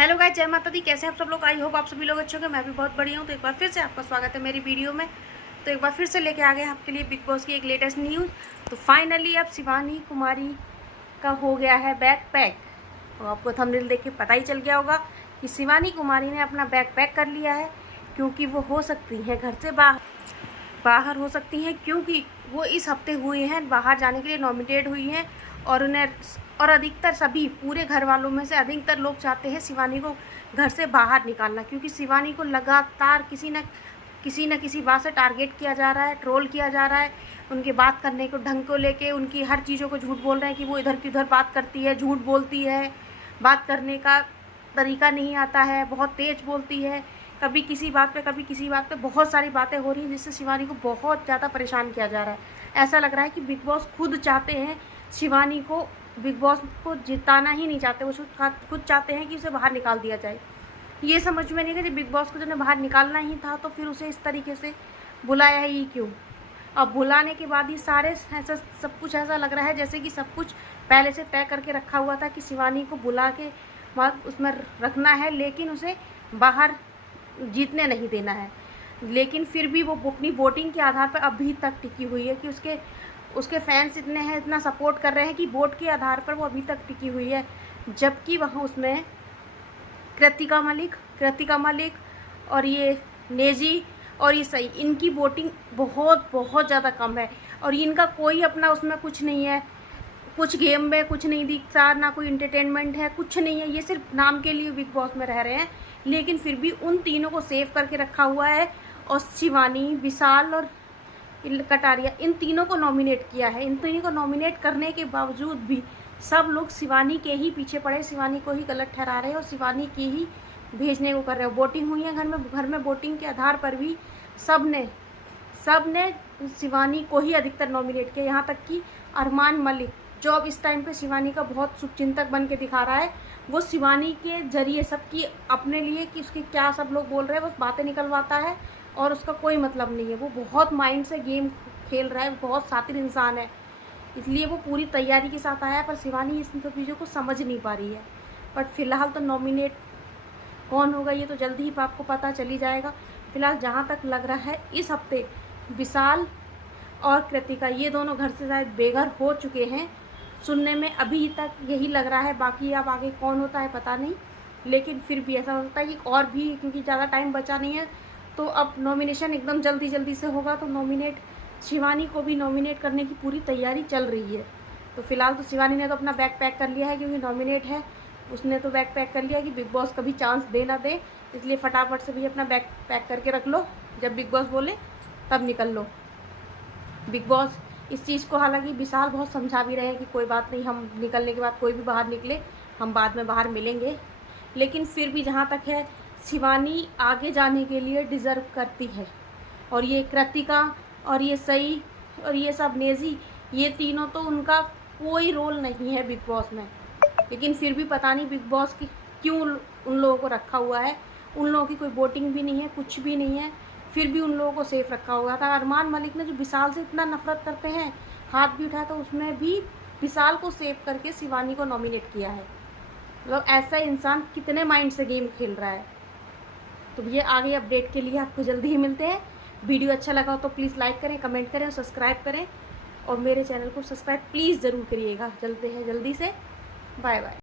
Hello guys, जय माता दी। कैसे आप सब लोग? आई होप आप सभी लोग अच्छे होंगे। मैं भी बहुत बढ़िया हूँ। तो एक बार फिर से आपका स्वागत है मेरी वीडियो में। तो एक बार फिर से लेके आ गए आपके लिए बिग बॉस की एक लेटेस्ट न्यूज़। तो फाइनली अब शिवानी कुमारी का हो गया है बैग पैक। तो आपको थंबनेल देख के पता ही चल गया होगा कि शिवानी कुमारी ने अपना बैग पैक कर लिया है, क्योंकि वो हो सकती हैं घर से बाहर हो सकती हैं, क्योंकि वो इस हफ्ते हुए हैं बाहर जाने के लिए नॉमिनेट हुई हैं। और अधिकतर सभी पूरे घर वालों में से अधिकतर लोग चाहते हैं शिवानी को घर से बाहर निकालना, क्योंकि शिवानी को लगातार किसी न किसी बात से टारगेट किया जा रहा है, ट्रोल किया जा रहा है। उनके बात करने को ढंग को लेके उनकी हर चीज़ों को झूठ बोल रहे हैं कि वो इधर की उधर बात करती है, झूठ बोलती है, बात करने का तरीका नहीं आता है, बहुत तेज़ बोलती है, कभी किसी बात पे कभी किसी बात पे बहुत सारी बातें हो रही हैं, जिससे शिवानी को बहुत ज़्यादा परेशान किया जा रहा है। ऐसा लग रहा है कि बिग बॉस खुद चाहते हैं शिवानी को, बिग बॉस को जिताना ही नहीं चाहते, वो खुद चाहते हैं कि उसे बाहर निकाल दिया जाए। ये समझ में नहीं कि बिग बॉस को जो बाहर निकालना ही था तो फिर उसे इस तरीके से बुलाया ही क्यों। अब बुलाने के बाद ही सारे ऐसा सब कुछ ऐसा लग रहा है जैसे कि सब कुछ पहले से तय करके रखा हुआ था कि शिवानी को बुला के उसमें रखना है, लेकिन उसे बाहर जीतने नहीं देना है। लेकिन फिर भी वो अपनी वोटिंग के आधार पर अभी तक टिकी हुई है कि उसके फैंस इतने हैं, इतना सपोर्ट कर रहे हैं कि वोट के आधार पर वो अभी तक टिकी हुई है। जबकि वहाँ उसमें कृतिका मलिक और ये नेजी और ये सही, इनकी वोटिंग बहुत ज़्यादा कम है। और इनका कोई अपना उसमें कुछ नहीं है, कुछ गेम में कुछ नहीं दिखता, ना कोई इंटरटेनमेंट है, कुछ नहीं है। ये सिर्फ नाम के लिए बिग बॉस में रह रहे हैं, लेकिन फिर भी उन तीनों को सेव करके रखा हुआ है। और शिवानी, विशाल और कटारिया, इन तीनों को नॉमिनेट किया है। इन तीनों को नॉमिनेट करने के बावजूद भी सब लोग शिवानी के ही पीछे पड़े, शिवानी को ही गलत ठहरा रहे हैं और शिवानी की ही भेजने को कर रहे हो। वोटिंग हुई है घर में वोटिंग के आधार पर भी सब ने शिवानी को ही अधिकतर नॉमिनेट किया। यहाँ तक कि अरमान मलिक, जो अब इस टाइम पे शिवानी का बहुत शुभचिंतक बन के दिखा रहा है, वो शिवानी के जरिए सबकी अपने लिए कि उसके क्या सब लोग बोल रहे हैं बस बातें निकलवाता है और उसका कोई मतलब नहीं है। वो बहुत माइंड से गेम खेल रहा है, बहुत शातिर इंसान है, इसलिए वो पूरी तैयारी के साथ आया। पर शिवानी इस सब चीज़ों को समझ नहीं पा रही है। बट फिलहाल तो नॉमिनेट कौन होगा ये तो जल्दी ही आपको पता चली जाएगा। फिलहाल जहाँ तक लग रहा है इस हफ्ते विशाल और कृतिका, ये दोनों घर से शायद बेघर हो चुके हैं, सुनने में अभी तक यही लग रहा है। बाकी अब आगे कौन होता है पता नहीं, लेकिन फिर भी ऐसा होता है कि और भी, क्योंकि ज़्यादा टाइम बचा नहीं है, तो अब नॉमिनेशन एकदम जल्दी से होगा। तो शिवानी को भी नॉमिनेट करने की पूरी तैयारी चल रही है। तो फिलहाल तो शिवानी ने तो अपना बैग पैक कर लिया है, क्योंकि नॉमिनेट है, उसने तो बैग पैक कर लिया कि बिग बॉस कभी चांस दे ना दे, इसलिए फटाफट से भी अपना बैग पैक करके रख लो, जब बिग बॉस बोले तब निकल लो। बिग बॉस इस चीज़ को, हालांकि विशाल बहुत समझा भी रहे हैं कि कोई बात नहीं, हम निकलने के बाद कोई भी बाहर निकले हम बाद में बाहर मिलेंगे, लेकिन फिर भी जहाँ तक है शिवानी आगे जाने के लिए डिज़र्व करती है। और ये कृतिका और ये सई और ये सब नेजी, ये तीनों तो उनका कोई रोल नहीं है बिग बॉस में, लेकिन फिर भी पता नहीं बिग बॉस की क्यों उन लोगों को रखा हुआ है। उन लोगों की कोई वोटिंग भी नहीं है, कुछ भी नहीं है, फिर भी उन लोगों को सेफ रखा हुआ था। अरमान मलिक ने, जो विशाल से इतना नफरत करते हैं, हाथ भी उठाया, तो उसमें भी विशाल को सेव करके शिवानी को नॉमिनेट किया है। मतलब ऐसा इंसान कितने माइंड से गेम खेल रहा है। तो ये आगे अपडेट के लिए आपको जल्दी ही मिलते हैं। वीडियो अच्छा लगा हो तो प्लीज़ लाइक करें, कमेंट करें और सब्सक्राइब करें, और मेरे चैनल को सब्सक्राइब प्लीज़ ज़रूर करिएगा। चलते हैं जल्दी से, बाय बाय।